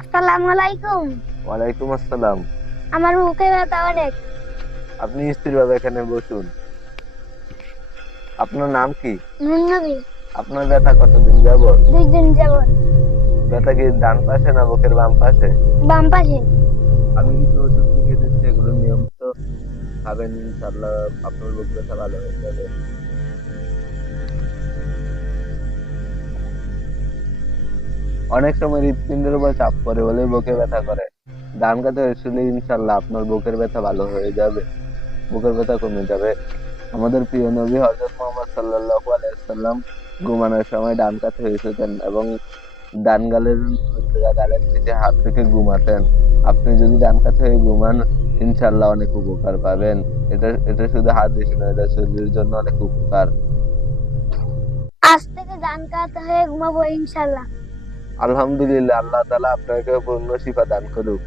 আসসালামু আলাইকুম। ওয়ালাইকুম আসসালাম। আমার বুকে ব্যথা অনেক। আপনি স্থিরভাবে এখানে বসুন। আপনার নাম কি? আপনার ব্যথা কতদিন যাবত? দুই দিন যাবত। ব্যথা কি ডান পাশে না বুকের বাম পাশে? বাম পাশে। আমি কিছু ওষুধ লিখে দিচ্ছি এগুলো নিয়মিত খাবেন ইনশাল্লাহ আপনার বুক ব্যথা ভালো হয়ে যাবে। অনেক সময় হৃৎপিণ্ডের উপর চাপ পড়ে বলে বুকে ব্যথা করে। ডান কাতে শুলে ইনশাল্লাহ আপনার বুকের ব্যথা ভালো হয়ে যাবে। বুকের ব্যথা কমে যাবে। আমাদের প্রিয় নবী হজরত মোহাম্মদ সাল্লাল্লাহু আলাইহি সাল্লাম ঘুমানোর সময় ডান কাতে হয়েছেন এবং ডান গালের গালের নিচে হাত থেকে ঘুমাতেন। আপনি যদি ডান কাতে হয়ে ঘুমান, ইনশাল্লাহ অনেক উপকার পাবেন। এটা এটা শুধু হাত দিস না এটা শরীরের জন্য অনেক উপকার। আজ থেকে ডান কাত হয়ে ঘুমাবো ইনশাল্লাহ। আলহামদুলিল্লাহ আল্লাহ তালা আপনাকে পূর্ণ শিফা দান করুক।